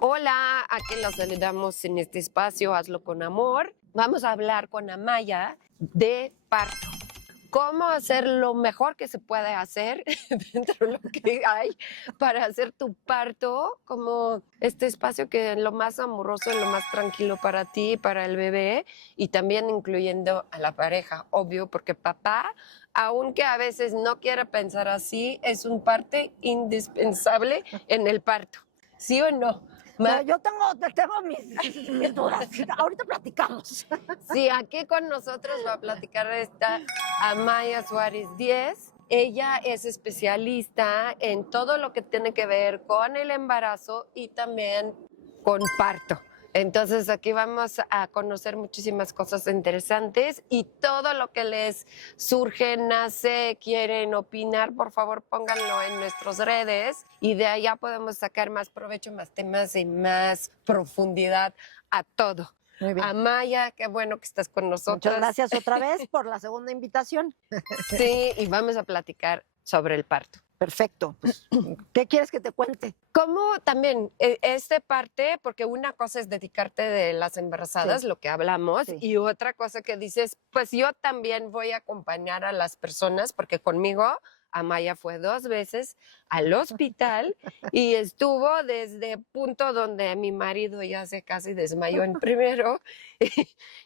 Hola, aquí los saludamos en este espacio, Hazlo con Amor. Vamos a hablar con Amaya de parto. Cómo hacer lo mejor que se puede hacer dentro de lo que hay para hacer tu parto, como este espacio que es lo más amoroso, lo más tranquilo para ti y para el bebé, y también incluyendo a la pareja, obvio, porque papá, aunque a veces no quiera pensar así, es un parte indispensable en el parto. ¿Sí o no? Pero yo tengo mis dudas. Ahorita platicamos. Sí, aquí con nosotros va a platicar esta Amaya Suárez Díez. Ella es especialista en todo lo que tiene que ver con el embarazo y también con parto. Entonces aquí vamos a conocer muchísimas cosas interesantes y todo lo que les surge, nace, quieren opinar, por favor pónganlo en nuestras redes y de allá podemos sacar más provecho, más temas y más profundidad a todo. Muy bien. Amaya, qué bueno que estás con nosotros. Muchas gracias otra vez por la segunda invitación. Sí, y vamos a platicar sobre el parto. Perfecto. Pues, ¿qué quieres que te cuente? ¿Cómo también este parte, porque una cosa es dedicarte de las embarazadas, Sí. lo que hablamos, Sí. y otra cosa que dices, pues yo también voy a acompañar a las personas, porque conmigo Amaya fue 2 veces al hospital y estuvo desde punto donde mi marido ya se casi desmayó en primero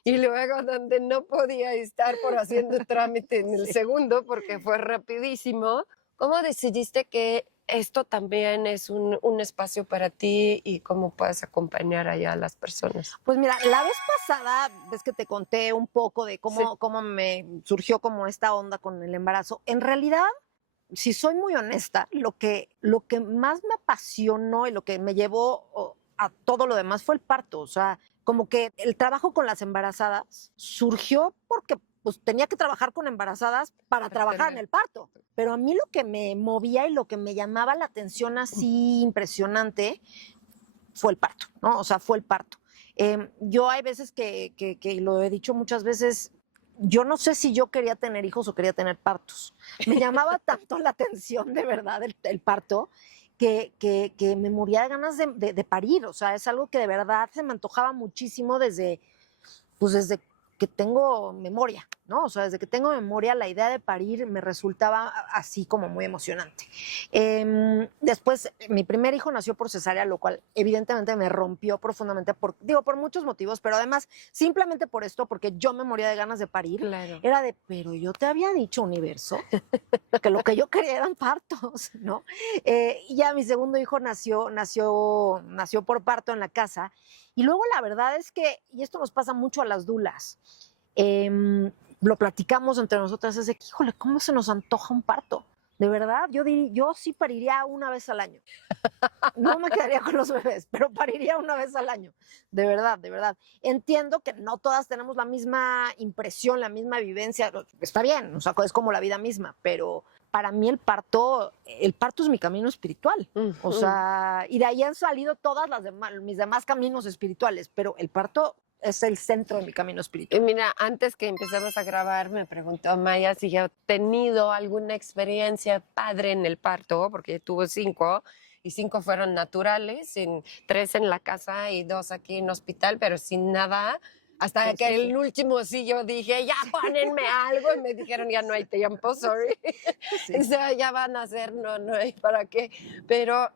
y luego donde no podía estar por haciendo trámite en el Sí. segundo porque fue rapidísimo. ¿Cómo decidiste que esto también es un espacio para ti y cómo puedes acompañar allá a las personas? Pues mira, la vez pasada, ves que te conté un poco de Sí. cómo me surgió como esta onda con el embarazo. En realidad, si soy muy honesta, lo que más me apasionó y lo que me llevó a todo lo demás fue el parto. O sea, como que el trabajo con las embarazadas surgió porque pues tenía que trabajar con embarazadas para trabajar en el parto. Pero a mí lo que me movía y lo que me llamaba la atención así impresionante fue el parto, ¿no? O sea, fue el parto. Yo hay veces que lo he dicho muchas veces, yo no sé si yo quería tener hijos o quería tener partos. Me llamaba tanto la atención de verdad el parto que me moría de ganas de parir. O sea, es algo que de verdad se me antojaba muchísimo desde que tengo memoria, ¿no? O sea, desde que tengo memoria, la idea de parir me resultaba así como muy emocionante. Después, mi primer hijo nació por cesárea, lo cual evidentemente me rompió profundamente, por muchos motivos, pero además simplemente por esto, porque yo me moría de ganas de parir. Claro. Era de, pero yo te había dicho, universo, que lo que yo quería eran partos, ¿no? Y ya mi segundo hijo nació por parto en la casa. Y luego la verdad es que, y esto nos pasa mucho a las dulas, lo platicamos entre nosotras, es de que, híjole, ¿cómo se nos antoja un parto? De verdad, yo sí pariría una vez al año. No me quedaría con los bebés, pero pariría una vez al año. De verdad, de verdad. Entiendo que no todas tenemos la misma impresión, la misma vivencia. Está bien, o sea, es como la vida misma, pero para mí el parto es mi camino espiritual. O sea, y de ahí han salido todas mis demás caminos espirituales, pero el parto es el centro de mi camino Y espiritual. mira, antes que empezamos a grabar, me preguntó Maya si yo he tenido alguna experiencia padre en el parto, porque tuvo 5 y 5 fueron naturales, 3 en la casa y 2 aquí en hospital, pero sin nada. Hasta Sí, que sí, el sí. último sí yo dije, ya pónenme algo, y me dijeron, ya no hay tiempo, sorry. Sí. O sea, ya van a hacer, no hay para qué. Pero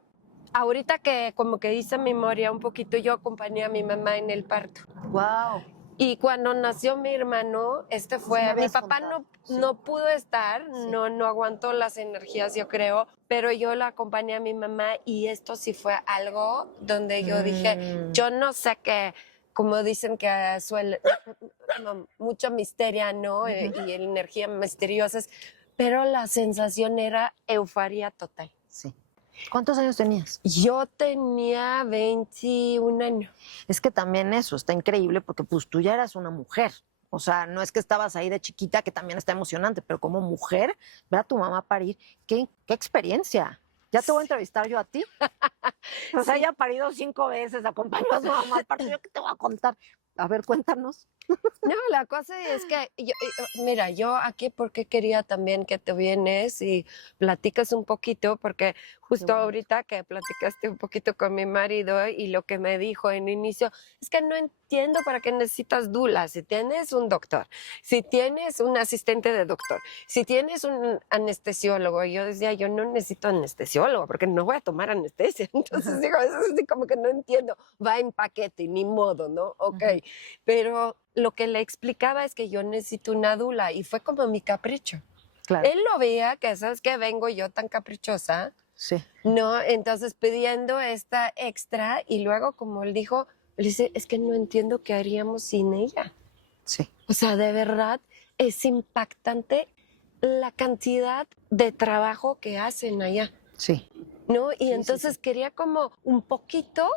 ahorita que como que hice memoria un poquito, yo acompañé a mi mamá en el parto. Wow. Y cuando nació mi hermano, Sí me mi habías papá contado. Sí. no pudo estar, Sí. no aguantó las energías, yo creo, pero yo la acompañé a mi mamá y esto sí fue algo donde yo dije, yo no sé qué, como dicen que suele, mucho misterio, ¿no? Y energía misteriosas, pero la sensación era euforia total. Sí. ¿Cuántos años tenías? Yo tenía 21 años. Es que también eso está increíble porque pues tú ya eras una mujer. O sea, no es que estabas ahí de chiquita, que también está emocionante, pero como mujer, ver a tu mamá parir, qué experiencia. Ya te voy a entrevistar yo a ti. O sea, Sí. ella ha parido 5 veces, acompañó a su mamá al parto. ¿Yo qué te voy a contar? A ver, cuéntanos. No, la cosa es que, mira, yo aquí porque quería también que te vienes y platicas un poquito, porque justo bueno. ahorita que platicaste un poquito con mi marido y lo que me dijo en inicio, es que no entiendo para qué necesitas dula, si tienes un doctor, si tienes un asistente de doctor, si tienes un anestesiólogo. Y yo decía, yo no necesito anestesiólogo porque no voy a tomar anestesia. Entonces digo, eso es así como que no entiendo, va en paquete, ni modo, ¿no? Ok, pero lo que le explicaba es que yo necesito una dula y fue como mi capricho. Claro. Él lo veía, que sabes que vengo yo tan caprichosa, Sí. ¿no? Entonces pidiendo esta extra y luego como él dijo, él dice, es que no entiendo qué haríamos sin ella. Sí. O sea, de verdad es impactante la cantidad de trabajo que hacen allá, Sí. ¿no? Y Sí, entonces sí. quería como un poquito,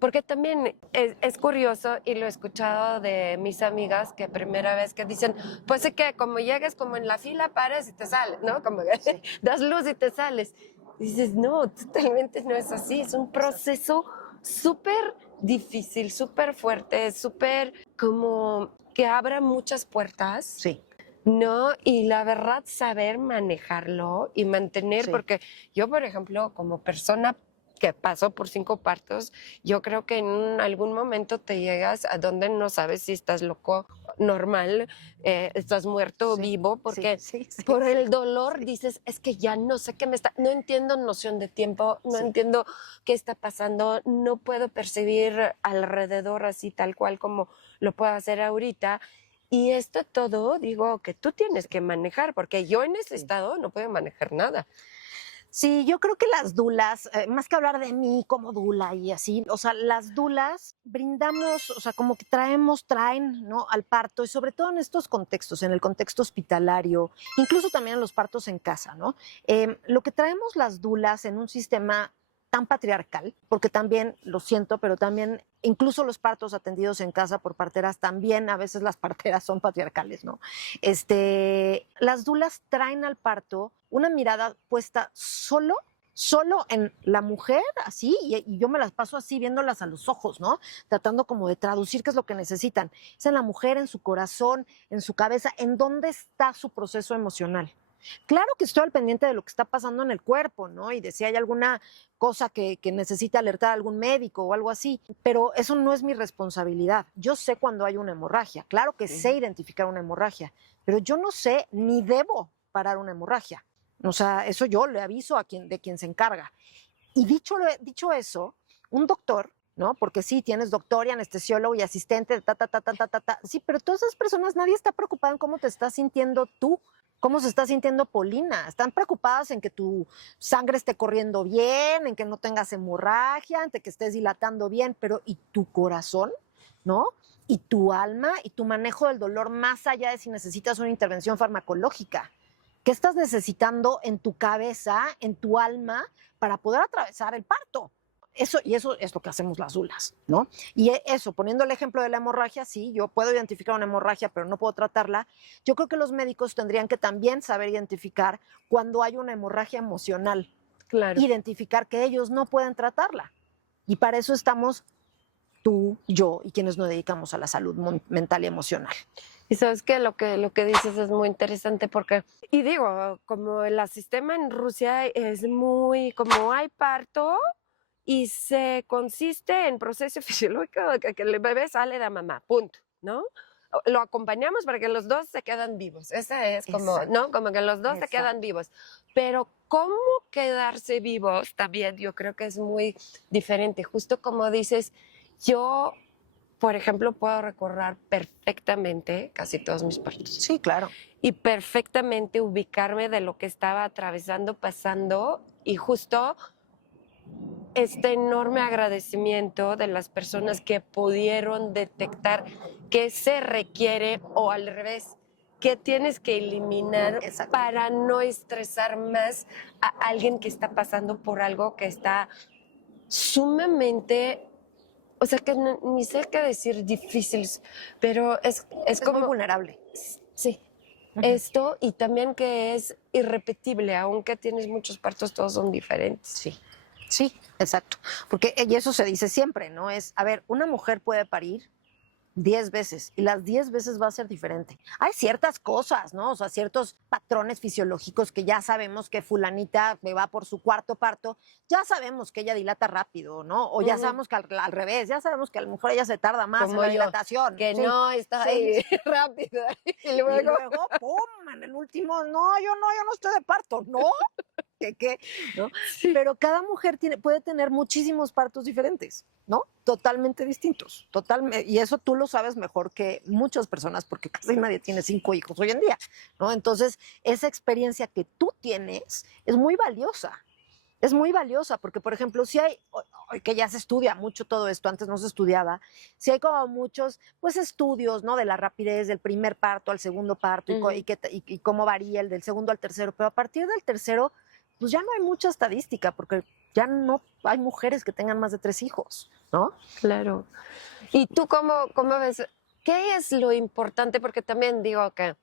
porque también es curioso y lo he escuchado de mis amigas que primera vez que dicen, pues es que como llegues como en la fila, pares y te sales, ¿no? Como que Sí. das luz y te sales. Y dices, no, totalmente no es así, es un proceso súper difícil, súper fuerte, súper como que abra muchas puertas. Sí. No, y la verdad saber manejarlo y mantener, Sí. porque yo, por ejemplo, como persona que pasó por 5 partos, yo creo que en algún momento te llegas a donde no sabes si estás loco, normal, estás muerto o Sí. vivo, porque Sí. por Sí. el dolor Sí. dices, es que ya no sé qué me está, no entiendo noción de tiempo, no Sí. entiendo qué está pasando, no puedo percibir alrededor así tal cual como lo puedo hacer ahorita. Y esto todo, digo, que tú tienes que manejar, porque yo en ese Sí. estado no puedo manejar nada. Sí, yo creo que las dulas, más que hablar de mí como dula y así, o sea, las dulas brindamos, o sea, como que traen, ¿no? Al parto y sobre todo en estos contextos, en el contexto hospitalario, incluso también en los partos en casa, ¿no? Lo que traemos las dulas en un sistema tan patriarcal, porque también, lo siento, pero también incluso los partos atendidos en casa por parteras, también a veces las parteras son patriarcales, ¿no? Las dulas traen al parto una mirada puesta solo en la mujer, así, y yo me las paso así viéndolas a los ojos, ¿no? Tratando como de traducir qué es lo que necesitan. Es en la mujer, en su corazón, en su cabeza, en dónde está su proceso emocional. Claro que estoy al pendiente de lo que está pasando en el cuerpo, ¿no? Y de si hay alguna cosa que necesite alertar a algún médico o algo así, pero eso no es mi responsabilidad. Yo sé cuando hay una hemorragia, claro que sé identificar una hemorragia, pero yo no sé ni debo parar una hemorragia. O sea, eso yo le aviso de quien se encarga. Y dicho eso, un doctor, ¿no? Porque sí, tienes doctor y anestesiólogo y asistente, sí, pero todas esas personas, nadie está preocupado en cómo te estás sintiendo tú, cómo se está sintiendo Polina. Están preocupadas en que tu sangre esté corriendo bien, en que no tengas hemorragia, en que estés dilatando bien, pero ¿y tu corazón? ¿No? Y tu alma y tu manejo del dolor más allá de si necesitas una intervención farmacológica. ¿Qué estás necesitando en tu cabeza, en tu alma, para poder atravesar el parto? Eso es lo que hacemos las dulas, ¿no? Y eso, poniendo el ejemplo de la hemorragia, sí, yo puedo identificar una hemorragia, pero no puedo tratarla. Yo creo que los médicos tendrían que también saber identificar cuando hay una hemorragia emocional, Claro. identificar que ellos no pueden tratarla. Y para eso estamos tú, yo y quienes nos dedicamos a la salud mental y emocional. Y sabes que lo que dices es muy interesante porque, y digo, como el sistema en Rusia es muy, como hay parto y se consiste en proceso fisiológico que el bebé sale de mamá, punto, ¿no? Lo acompañamos para que los dos se quedan vivos. Ese es como, Exacto. ¿no? Como que los dos se Exacto. quedan vivos. Pero cómo quedarse vivos también yo creo que es muy diferente. Justo como dices, yo, por ejemplo, puedo recordar perfectamente casi todos mis partos Sí, claro. y perfectamente ubicarme de lo que estaba atravesando, pasando y justo este enorme agradecimiento de las personas que pudieron detectar qué se requiere o al revés, qué tienes que eliminar Exacto. para no estresar más a alguien que está pasando por algo que está sumamente, o sea, que ni sé qué decir difícil, pero es Es como muy vulnerable. sí, esto y también que es irrepetible, aunque tienes muchos partos, todos son diferentes. Sí, sí, exacto. Porque y eso se dice siempre, ¿no? Es, a ver, una mujer puede parir 10 veces, y las 10 veces va a ser diferente. Hay ciertas cosas, ¿no? O sea, ciertos patrones fisiológicos que ya sabemos que fulanita me va por su cuarto parto, ya sabemos que ella dilata rápido, ¿no? O ya sabemos que al revés, ya sabemos que a lo mejor ella se tarda más Como en la yo, dilatación. que Sí, no está sí, ahí sí. rápido. Y Y luego, luego, ¡pum! En el último, yo no estoy de parto, ¿no? ¿Qué? ¿No? sí, Pero cada mujer puede tener muchísimos partos diferentes, ¿no? Totalmente distintos. Y eso tú lo sabes mejor que muchas personas, porque casi nadie tiene 5 hijos hoy en día, ¿no? Entonces, esa experiencia que tú tienes es muy valiosa. Es muy valiosa porque, por ejemplo, si hay, hoy que ya se estudia mucho todo esto, antes no se estudiaba, si hay como muchos, pues, estudios, ¿no? De la rapidez del primer parto al segundo parto y cómo varía el del segundo al tercero, pero a partir del tercero, pues ya no hay mucha estadística porque ya no hay mujeres que tengan más de 3 hijos, ¿no? claro. ¿Y tú cómo ves? ¿Qué es lo importante? Porque también digo que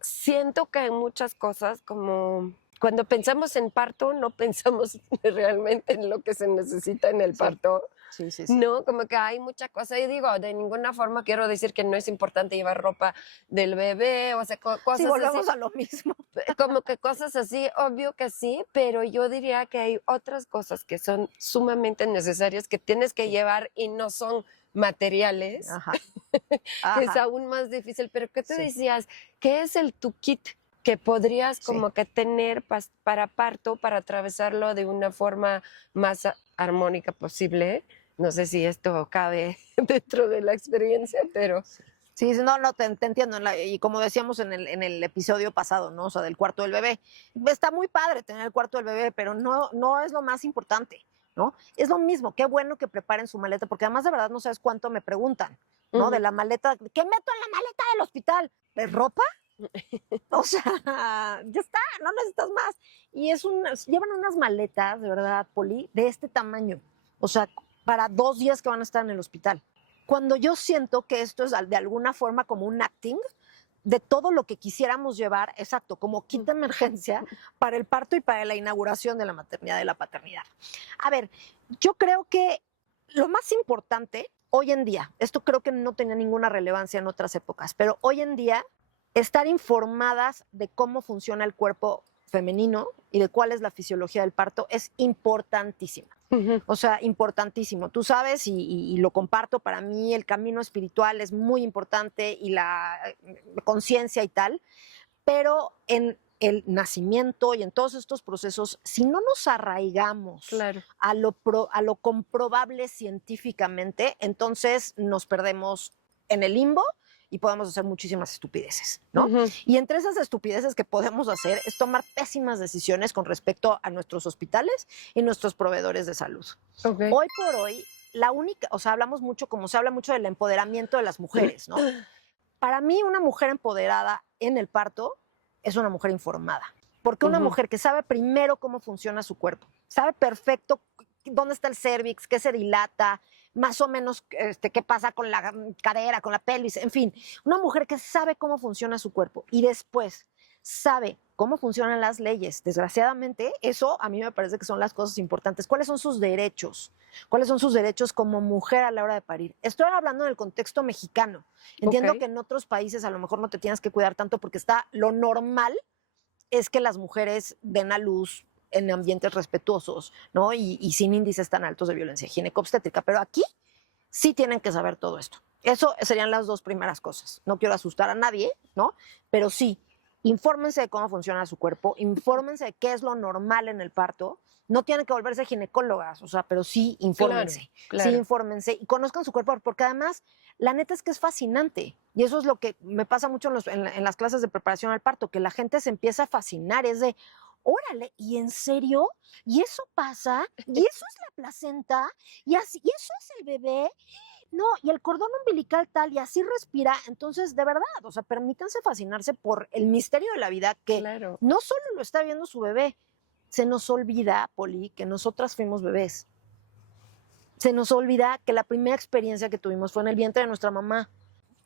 siento que hay muchas cosas como cuando pensamos en parto, no pensamos realmente en lo que se necesita en el Sí. parto. Sí, sí, sí. No, como que hay mucha cosa y digo, de ninguna forma quiero decir que no es importante llevar ropa del bebé, o sea, Sí, cosas volvemos así, a lo mismo. como que cosas así, obvio que sí, pero yo diría que hay otras cosas que son sumamente necesarias que tienes que Sí. llevar y no son materiales, Ajá, que es ajá. aún más difícil. Pero ¿qué te Sí. decías? ¿Qué es tu kit que podrías Sí. como que tener para parto, para atravesarlo de una forma más armónica posible? No sé si esto cabe dentro de la experiencia, pero Sí, sí, no, te entiendo. Y como decíamos en el episodio pasado, ¿no? O sea, del cuarto del bebé. Está muy padre tener el cuarto del bebé, pero no es lo más importante, ¿no? Es lo mismo. Qué bueno que preparen su maleta, porque además de verdad no sabes cuánto me preguntan, ¿no? De ujú, la maleta. ¿Qué meto en la maleta del hospital? ¿De ropa? O sea, ya está, no necesitas más. Y llevan unas maletas, de verdad, Poli, de este tamaño. O sea, para 2 días que van a estar en el hospital. Cuando yo siento que esto es de alguna forma como un acting de todo lo que quisiéramos llevar, exacto, como kit de emergencia para el parto y para la inauguración de la maternidad y la paternidad. A ver, yo creo que lo más importante hoy en día, esto creo que no tenía ninguna relevancia en otras épocas, pero hoy en día estar informadas de cómo funciona el cuerpo femenino y de cuál es la fisiología del parto es importantísimo. ujú, O sea, importantísimo. Tú sabes, y lo comparto, para mí el camino espiritual es muy importante y la conciencia y tal, pero en el nacimiento y en todos estos procesos, si no nos arraigamos claro. a lo comprobable científicamente, entonces nos perdemos en el limbo y podemos hacer muchísimas estupideces, ¿no? Ujú, Y entre esas estupideces que podemos hacer es tomar pésimas decisiones con respecto a nuestros hospitales y nuestros proveedores de salud. ok. Hoy por hoy, la única, o sea, hablamos mucho, como se habla mucho del empoderamiento de las mujeres, ¿no? Para mí, una mujer empoderada en el parto es una mujer informada. Porque una Ujú, mujer que sabe primero cómo funciona su cuerpo, sabe perfecto dónde está el cervix, qué se dilata, más o menos qué pasa con la cadera, con la pelvis, en fin, una mujer que sabe cómo funciona su cuerpo y después sabe cómo funcionan las leyes. Desgraciadamente, eso a mí me parece que son las cosas importantes. ¿Cuáles son sus derechos? ¿Cuáles son sus derechos como mujer a la hora de parir? Estoy hablando del contexto mexicano. Entiendo ok, que en otros países a lo mejor no te tienes que cuidar tanto porque está lo normal es que las mujeres den a luz en ambientes respetuosos, ¿no? Y sin índices tan altos de violencia gineco-obstétrica. Pero aquí sí tienen que saber todo esto. Eso serían las 2 primeras cosas. No quiero asustar a nadie, ¿no? Pero sí, infórmense de cómo funciona su cuerpo, infórmense de qué es lo normal en el parto. No tienen que volverse ginecólogas, o sea, pero sí claro, infórmense, sí claro. infórmense y conozcan su cuerpo, porque además la neta es que es fascinante. Y eso es lo que me pasa mucho en las clases de preparación al parto, que la gente se empieza a fascinar, es de, órale, ¿y en serio? ¿Y eso pasa? ¿Y eso es la placenta? ¿Y eso es el bebé? No, y el cordón umbilical tal, y así respira. Entonces, de verdad, o sea, permítanse fascinarse por el misterio de la vida, que Claro, no solo lo está viendo su bebé, se nos olvida, Poli, que nosotras fuimos bebés. Se nos olvida que la primera experiencia que tuvimos fue en el vientre de nuestra mamá,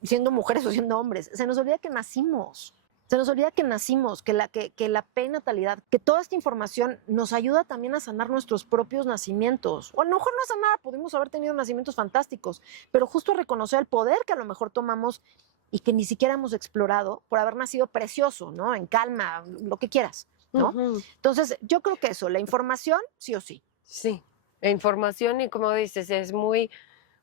siendo mujeres o siendo hombres. Se nos olvida que nacimos. Se nos olvida que nacimos, que la prenatalidad, que toda esta información nos ayuda también a sanar nuestros propios nacimientos. O a lo mejor no a sanar, pudimos haber tenido nacimientos fantásticos, pero justo a reconocer el poder que a lo mejor tomamos y que ni siquiera hemos explorado por haber nacido precioso, ¿no? En calma, lo que quieras, ¿no? Entonces, yo creo que eso, la información, sí o sí. Sí, la información y como dices, es muy,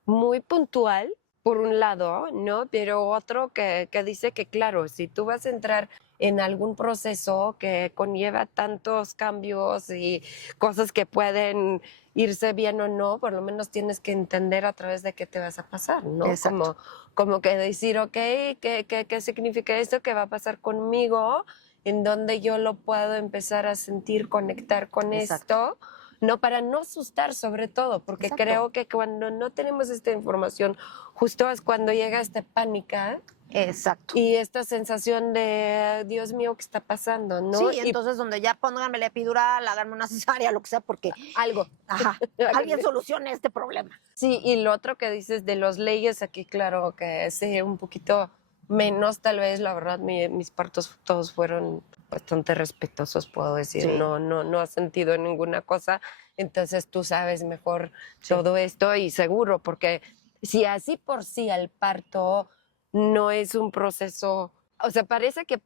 muy puntual por un lado, ¿no? Pero otro que dice que, claro, si tú vas a entrar en algún proceso que conlleva tantos cambios y cosas que pueden irse bien o no, por lo menos tienes que entender a través de qué te vas a pasar, ¿no? Exacto. Como que decir, ok, ¿qué significa esto? ¿Qué va a pasar conmigo? En donde yo lo puedo empezar a sentir, conectar con Exacto. esto. No, para no asustar sobre todo, porque Exacto. creo que cuando no tenemos esta información, justo es cuando llega esta pánica Exacto. y esta sensación de, Dios mío, ¿qué está pasando? ¿no? Sí, entonces donde ya pónganme la epidural, háganme una cesárea, lo que sea, porque Algo. ajá, alguien solucione este problema. Sí, y lo otro que dices de los leyes, aquí claro que sé un poquito menos, tal vez, la verdad, mis partos todos fueron bastante respetuosos, puedo decir, Sí. no has sentido ninguna cosa, entonces tú sabes mejor Sí. todo esto y seguro, porque si así por sí el parto no es un proceso, o sea, parece que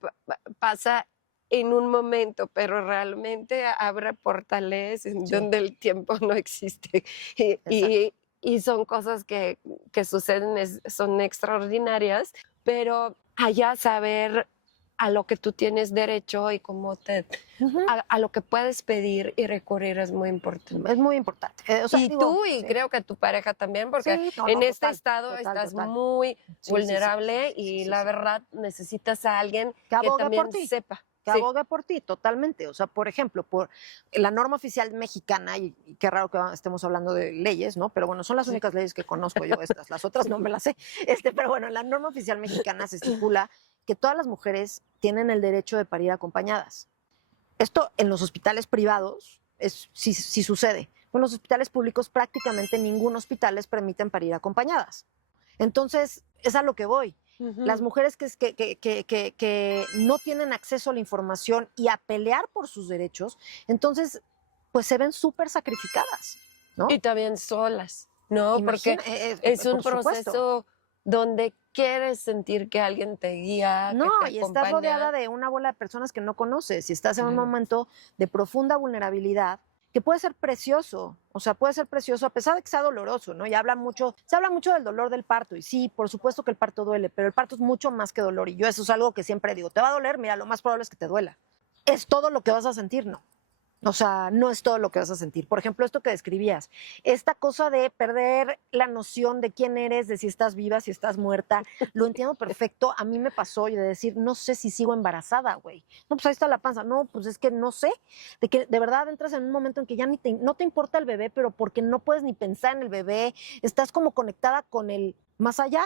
pasa en un momento, pero realmente abre portales en Sí. donde el tiempo no existe. Y son cosas que suceden, son extraordinarias, pero allá saber a lo que tú tienes derecho y cómo a lo que puedes pedir y recurrir es muy importante. Es muy importante. O sea, Y digo, tú, y sí. creo que tu pareja también, porque Sí, no, en no, este total, estado total, estás total. muy Sí, vulnerable sí, y la verdad necesitas a alguien que abogue también por ti. sepa. Que Sí. abogue por ti, totalmente. O sea, por ejemplo, por la norma oficial mexicana, y qué raro que estemos hablando de leyes, ¿no? Pero bueno, son las Sí. únicas leyes que conozco yo, estas, las otras no me las sé. Pero bueno, en la norma oficial mexicana se estipula que todas las mujeres tienen el derecho de parir acompañadas. Esto en los hospitales privados sí sucede. En los hospitales públicos prácticamente ningún hospital les permiten parir acompañadas. Entonces, es a lo que voy. Las mujeres que no tienen acceso a la información y a pelear por sus derechos, entonces, pues se ven súper sacrificadas, ¿no? Y también solas, ¿no? Imagina, Porque es un por supuesto. proceso donde quieres sentir que alguien te guía, No, que te y estás acompaña. rodeada de una bola de personas que no conoces y estás en un Claro. momento de profunda vulnerabilidad que puede ser precioso, o sea, puede ser precioso a pesar de que sea doloroso, ¿no? Se habla mucho del dolor del parto y sí, por supuesto que el parto duele, pero el parto es mucho más que dolor y yo eso es algo que siempre digo, te va a doler, mira, lo más probable es que te duela. Es todo lo que vas a sentir, ¿no? O sea, no es todo lo que vas a sentir. Por ejemplo, esto que describías, esta cosa de perder la noción de quién eres, de si estás viva, si estás muerta, lo entiendo perfecto. A mí me pasó y de decir, no sé si sigo embarazada, güey. No, pues ahí está la panza. No, pues es que no sé. De que de verdad entras en un momento en que ya no te importa el bebé, pero porque no puedes ni pensar en el bebé, estás como conectada con el más allá.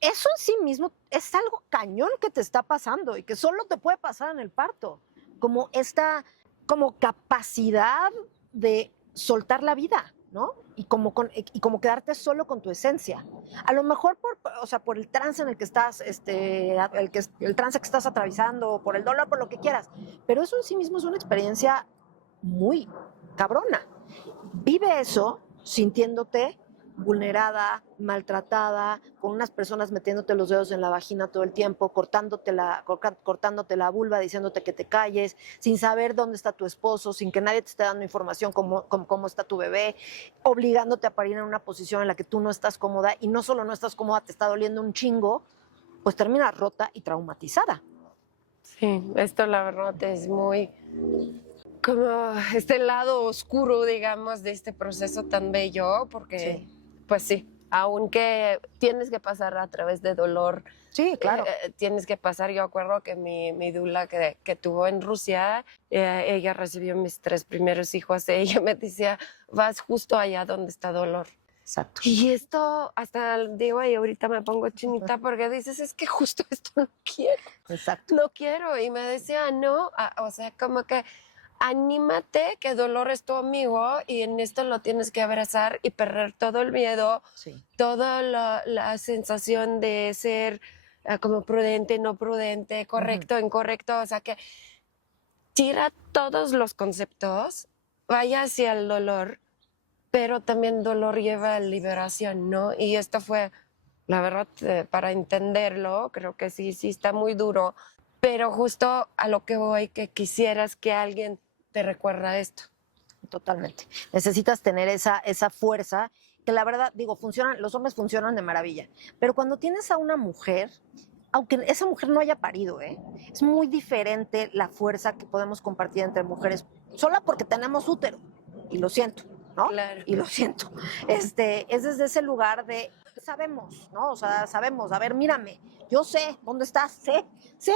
Eso en sí mismo es algo cañón que te está pasando y que solo te puede pasar en el parto. Como esta capacidad de soltar la vida, ¿no? Y como quedarte solo con tu esencia. A lo mejor por el trance en el que estás, el trance que estás atravesando, por el dolor, por lo que quieras. Pero eso en sí mismo es una experiencia muy cabrona. Vive eso sintiéndote vulnerada, maltratada, con unas personas metiéndote los dedos en la vagina todo el tiempo, cortándote la vulva, diciéndote que te calles, sin saber dónde está tu esposo, sin que nadie te esté dando información cómo está tu bebé, obligándote a parir en una posición en la que tú no estás cómoda y no solo no estás cómoda, te está doliendo un chingo, pues terminas rota y traumatizada. Sí, esto la verdad es muy como este lado oscuro, digamos, de este proceso tan bello, porque, Sí. pues sí, aunque tienes que pasar a través de dolor, Sí, claro. tienes que pasar. Yo acuerdo que mi dula que tuvo en Rusia, ella recibió mis 3 primeros hijos, ella me decía, vas justo allá donde está dolor. Exacto. Y esto, hasta digo, y ahorita me pongo chinita porque dices, es que justo esto no quiero. Exacto. No quiero. Y me decía, no, o sea, como que anímate, que dolor es tu amigo y en esto lo tienes que abrazar y perder todo el miedo, Sí. toda la sensación de ser como prudente, no prudente, correcto, incorrecto, o sea que tira todos los conceptos, vaya hacia el dolor, pero también dolor lleva a liberación, ¿no? Y esto fue, la verdad, para entenderlo, creo que sí está muy duro, pero justo a lo que voy, que quisieras que alguien te recuerda esto. Totalmente. Necesitas tener esa fuerza, que la verdad, digo, los hombres funcionan de maravilla, pero cuando tienes a una mujer, aunque esa mujer no haya parido, es muy diferente la fuerza que podemos compartir entre mujeres, sola porque tenemos útero, y lo siento, ¿no? Claro. Y lo siento. Es desde ese lugar de, sabemos, ¿no? O sea, sabemos, a ver, mírame, yo sé dónde estás, sé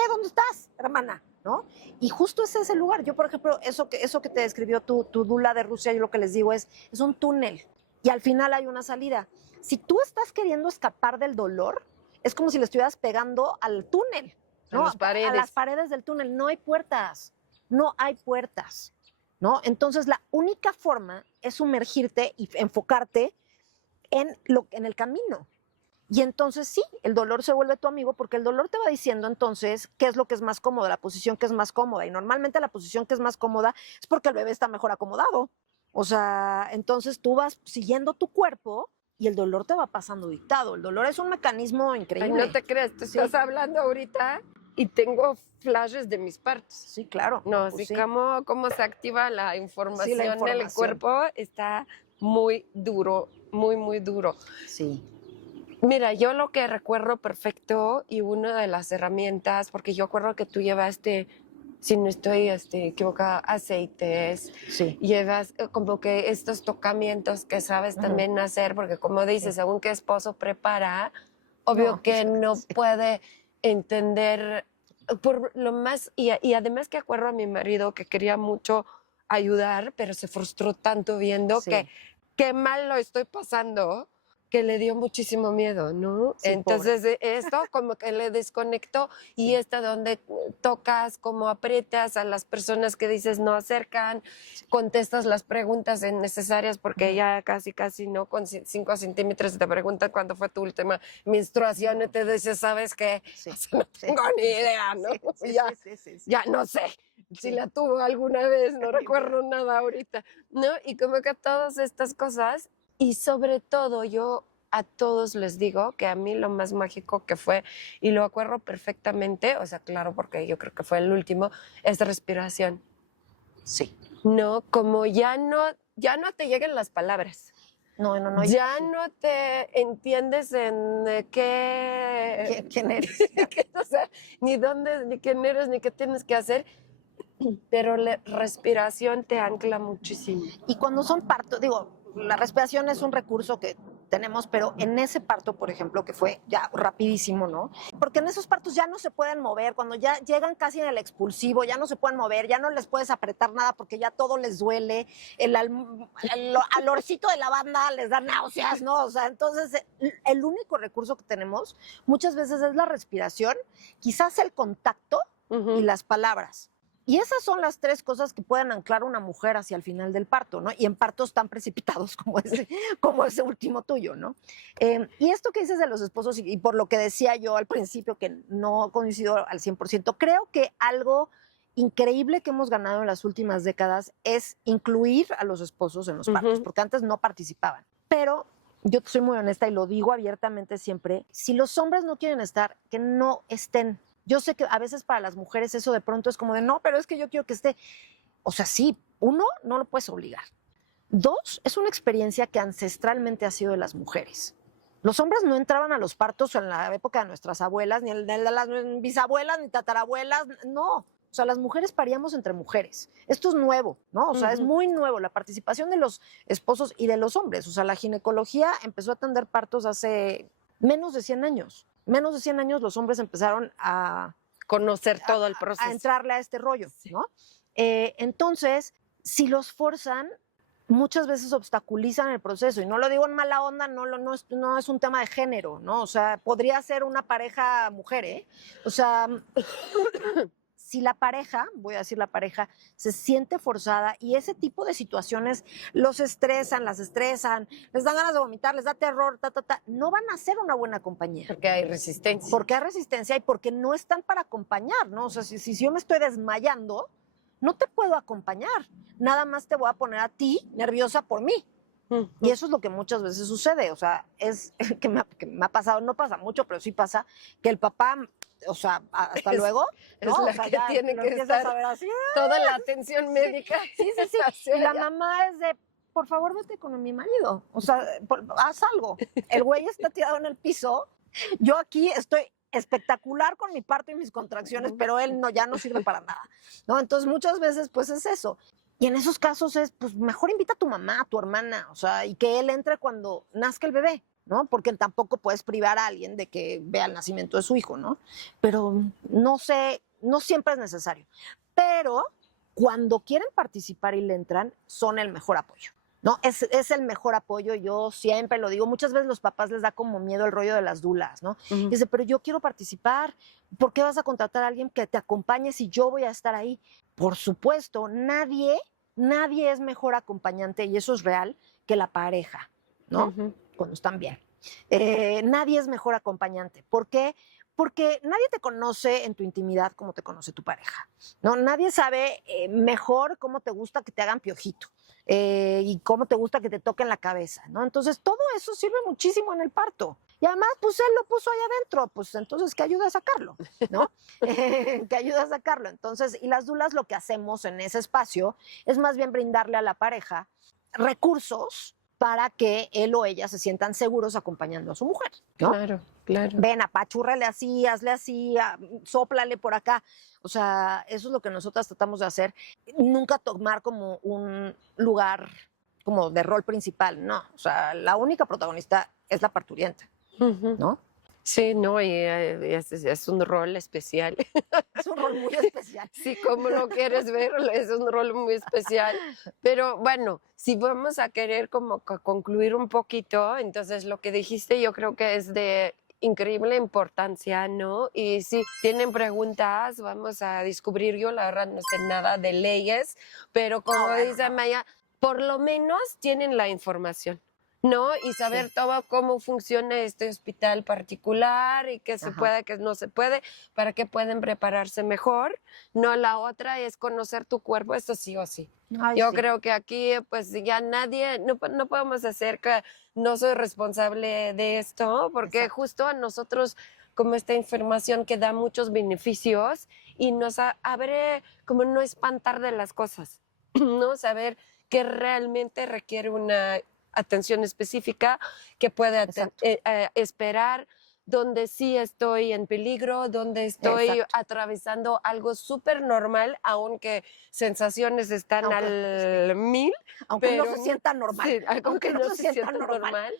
dónde estás, hermana, ¿no? Y justo ese es el lugar. Yo, por ejemplo, eso que te describió tu dula de Rusia, yo lo que les digo es un túnel, y al final hay una salida. Si tú estás queriendo escapar del dolor, es como si le estuvieras pegando al túnel, ¿no? A las paredes del túnel. No hay puertas, no hay puertas, ¿no? Entonces, la única forma es sumergirte y enfocarte en el camino. Y entonces sí, el dolor se vuelve tu amigo porque el dolor te va diciendo entonces qué es lo que es más cómodo, la posición que es más cómoda. Y normalmente la posición que es más cómoda es porque el bebé está mejor acomodado. O sea, entonces tú vas siguiendo tu cuerpo y el dolor te va pasando dictado. El dolor es un mecanismo increíble. Ay, no te creas, tú estás hablando ahorita y tengo flashes de mis partos. Sí, claro. No, pues sí, cómo se activa la información del información. cuerpo está muy duro, muy, muy duro. Sí. Mira, yo lo que recuerdo perfecto y una de las herramientas, porque yo acuerdo que tú llevaste, si no estoy equivocada, aceites, Sí. llevas como que estos tocamientos que sabes también hacer, porque como dices, según qué esposo prepara, obvio que no puede entender por lo más, y además que acuerdo a mi marido que quería mucho ayudar, pero se frustró tanto viendo que qué mal lo estoy pasando, que le dio muchísimo miedo, ¿no? Sí, entonces esto como que le desconectó y esta donde tocas, como aprietas a las personas que dices no acercan, contestas las preguntas necesarias porque ya casi no, con 5 centímetros te preguntan cuándo fue tu última menstruación y te dices, ¿sabes qué? No tengo ni idea, ¿no? Ya no sé. Si la tuvo alguna vez, no recuerdo nada ahorita, ¿no? Y como que todas estas cosas, y sobre todo yo a todos les digo que a mí lo más mágico que fue, y lo acuerdo perfectamente, o sea, claro, porque yo creo que fue el último, es respiración. Sí. No, como ya no te lleguen las palabras. No. Ya no te entiendes en ¿Quién eres? o sea, ni dónde, ni quién eres, ni qué tienes que hacer, pero la respiración te ancla muchísimo. Y cuando son partos, digo, la respiración es un recurso que tenemos, pero en ese parto, por ejemplo, que fue ya rapidísimo, ¿no? Porque en esos partos ya no se pueden mover, cuando ya llegan casi en el expulsivo, ya no se pueden mover, ya no les puedes apretar nada porque ya todo les duele, el olorcito de lavanda les da náuseas, ¿no? O sea, entonces el único recurso que tenemos muchas veces es la respiración, quizás el contacto y las palabras. Y esas son las 3 cosas que pueden anclar a una mujer hacia el final del parto, ¿no? Y en partos tan precipitados como ese último tuyo, ¿no? Y esto que dices de los esposos, y por lo que decía yo al principio, que no coincido al 100%, creo que algo increíble que hemos ganado en las últimas décadas es incluir a los esposos en los partos, porque antes no participaban. Pero yo soy muy honesta y lo digo abiertamente siempre, si los hombres no quieren estar, que no estén. Yo sé que a veces para las mujeres eso de pronto es como de, no, pero es que yo quiero que esté. O sea, sí, 1, no lo puedes obligar. 2, es una experiencia que ancestralmente ha sido de las mujeres. Los hombres no entraban a los partos en la época de nuestras abuelas, ni de las bisabuelas, ni tatarabuelas, no. O sea, las mujeres paríamos entre mujeres. Esto es nuevo, ¿no? O sea, es muy nuevo la participación de los esposos y de los hombres. O sea, la ginecología empezó a atender partos hace menos de 100 años. Menos de 100 años los hombres empezaron a conocer todo el proceso. A entrarle a este rollo, ¿no? Entonces, si los forzan, muchas veces obstaculizan el proceso. Y no lo digo en mala onda, no es un tema de género, ¿no? O sea, podría ser una pareja mujer, ¿eh? O sea, si la pareja, voy a decir la pareja, se siente forzada y ese tipo de situaciones los estresan, las estresan, les dan ganas de vomitar, les da terror, no van a ser una buena compañía. Porque hay resistencia. Porque hay resistencia y porque no están para acompañar, ¿no? O sea, si yo me estoy desmayando, no te puedo acompañar. Nada más te voy a poner a ti nerviosa por mí. Y eso es lo que muchas veces sucede. O sea, es que me ha pasado, no pasa mucho, pero sí pasa, que el papá, o sea, hasta luego, ¿no? Es ¿no? la o sea, que ya tiene lo que empiezas estar a ver así. toda la atención médica. Sí. Y la mamá es de, por favor, vete con mi marido. O sea, haz algo. El güey está tirado en el piso. Yo aquí estoy espectacular con mi parto y mis contracciones, pero él ya no sirve para nada, ¿no? Entonces muchas veces pues es eso. Y en esos casos es, pues mejor invita a tu mamá, a tu hermana, o sea, y que él entre cuando nazca el bebé, ¿no? Porque tampoco puedes privar a alguien de que vea el nacimiento de su hijo, ¿no? Pero no sé, no siempre es necesario. Pero cuando quieren participar y le entran, son el mejor apoyo. No, es el mejor apoyo, yo siempre lo digo. Muchas veces los papás les da como miedo el rollo de las dulas, ¿no? Y dice, pero yo quiero participar, ¿por qué vas a contratar a alguien que te acompañe si yo voy a estar ahí? Por supuesto, nadie es mejor acompañante, y eso es real, que la pareja, ¿no? Cuando están bien. Nadie es mejor acompañante. ¿Por qué? Porque nadie te conoce en tu intimidad como te conoce tu pareja, ¿no? Nadie sabe mejor cómo te gusta que te hagan piojito. Y cómo te gusta que te toquen la cabeza, ¿no? Entonces, todo eso sirve muchísimo en el parto. Y además, pues él lo puso allá adentro, pues entonces que ayuda a sacarlo, ¿no? Que ayuda a sacarlo. Entonces, y las dulas lo que hacemos en ese espacio es más bien brindarle a la pareja recursos para que él o ella se sientan seguros acompañando a su mujer, ¿no? Claro. Ven, apachúrrale así, hazle así, sóplale por acá. O sea, eso es lo que nosotras tratamos de hacer. Nunca tomar como un lugar como de rol principal, no. O sea, la única protagonista es la parturienta, ¿no? Sí, no, y es un rol especial. Es un rol muy especial. Sí, como lo quieres ver, es un rol muy especial. Pero bueno, si vamos a querer como concluir un poquito, entonces lo que dijiste yo creo que es de increíble importancia, ¿no? Y si tienen preguntas, vamos a descubrir. Yo la verdad no sé nada de leyes, pero como dice Maya, por lo menos tienen la información, ¿no? Y saber todo cómo funciona este hospital particular y qué se puede, qué no se puede, para que puedan prepararse mejor. No, la otra es conocer tu cuerpo, esto sí o sí. Yo creo que aquí pues ya nadie, no podemos hacer que no soy responsable de esto, porque justo a nosotros como esta información que da muchos beneficios y nos abre como no espantar de las cosas, ¿no? Saber que realmente requiere una atención específica, que puede esperar, donde sí estoy en peligro, donde estoy atravesando algo súper normal, aunque sensaciones están al 1000. Aunque no se sienta normal. Sí, aunque no se sienta normal.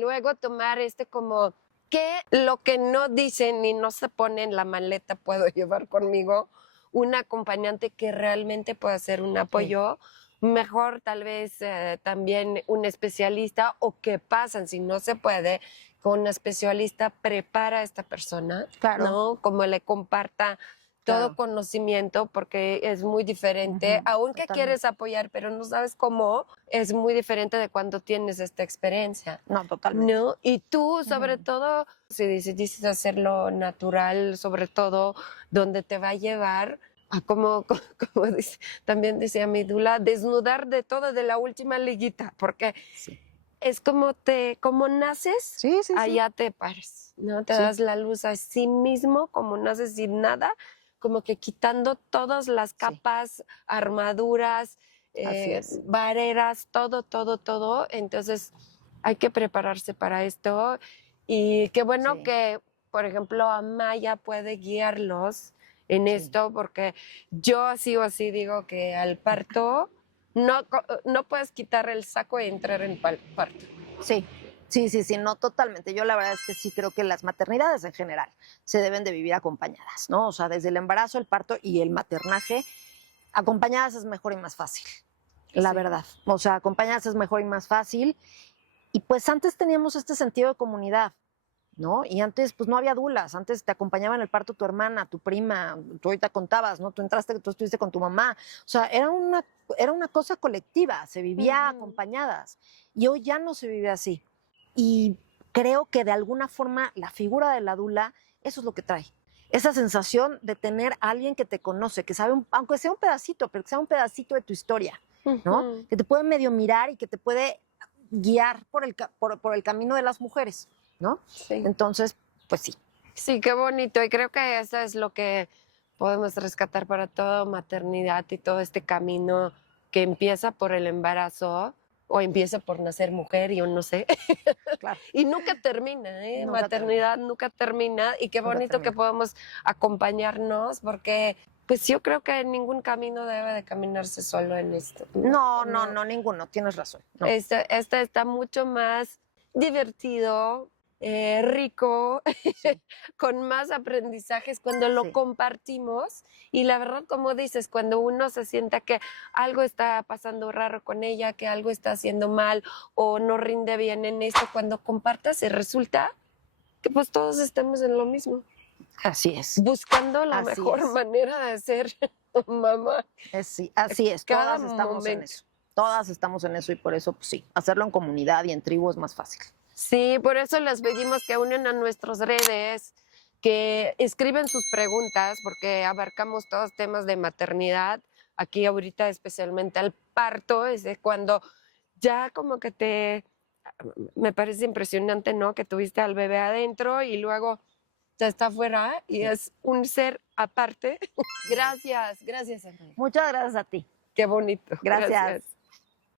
Luego tomar como que lo que no dicen ni no se pone en la maleta puedo llevar conmigo, un acompañante que realmente pueda ser un apoyo. Mejor tal vez también un especialista, o qué pasan si no se puede, con un especialista prepara a esta persona, ¿no? Como le comparta todo conocimiento, porque es muy diferente, aunque quieres apoyar, pero no sabes cómo, es muy diferente de cuando tienes esta experiencia. No, totalmente. ¿No? Y tú, sobre todo, si decidiste hacerlo natural, sobre todo, donde te va a llevar a como también decía mi dula, desnudar de todo de la última liguita, porque es como naces, allá te pares, ¿no? Te das la luz a sí mismo, como naces sin nada, como que quitando todas las capas, armaduras, barreras, todo. Entonces hay que prepararse para esto, y qué bueno que, por ejemplo, Amaya puede guiarlos en esto, porque yo sí o sí digo que al parto no puedes quitar el saco y entrar en parto. Sí, no, totalmente. Yo la verdad es que sí creo que las maternidades en general se deben de vivir acompañadas, ¿no? O sea, desde el embarazo, el parto y el maternaje, acompañadas es mejor y más fácil, la verdad. O sea, acompañadas es mejor y más fácil. Y pues antes teníamos este sentido de comunidad, ¿no? Y antes, pues no había dulas, antes te acompañaba en el parto tu hermana, tu prima, tú ahorita contabas, ¿no? Tú estuviste con tu mamá. O sea, era una cosa colectiva, se vivía acompañadas. Y hoy ya no se vive así. Y creo que de alguna forma la figura de la dula, eso es lo que trae. Esa sensación de tener a alguien que te conoce, que sabe, aunque sea un pedacito, pero que sea un pedacito de tu historia, ¿no? Que te puede medio mirar y que te puede guiar por el camino de las mujeres, ¿no? Sí. Entonces, pues sí. Sí, qué bonito. Y creo que eso es lo que podemos rescatar para toda maternidad y todo este camino que empieza por el embarazo o empieza por nacer mujer, yo no sé. Claro. Y nunca termina, ¿eh? Nunca maternidad nunca termina. Y qué Nunca bonito que termina. podamos acompañarnos porque pues yo creo que ningún camino debe de caminarse solo en esto. No, ninguno, tienes razón. No. Este está mucho más divertido, rico, Sí. con más aprendizajes cuando lo Sí. compartimos. Y la verdad, como dices, cuando uno se sienta que algo está pasando raro con ella, que algo está haciendo mal o no rinde bien en esto, cuando compartas, se resulta que pues todos estamos en lo mismo, Así es. buscando la Así mejor es. manera de ser mamá. Sí, así es. Cada Todas estamos en momento. eso. Todas estamos en eso y por eso, pues sí, hacerlo en comunidad y en tribu es más fácil. Sí, por eso les pedimos que unen a nuestras redes, que escriben sus preguntas, porque abarcamos todos temas de maternidad. Aquí ahorita especialmente el parto, es de cuando ya como que me parece impresionante, ¿no? Que tuviste al bebé adentro y luego ya está afuera y es un ser aparte. Gracias, gracias, Ana. Muchas gracias a ti. Qué bonito. Gracias.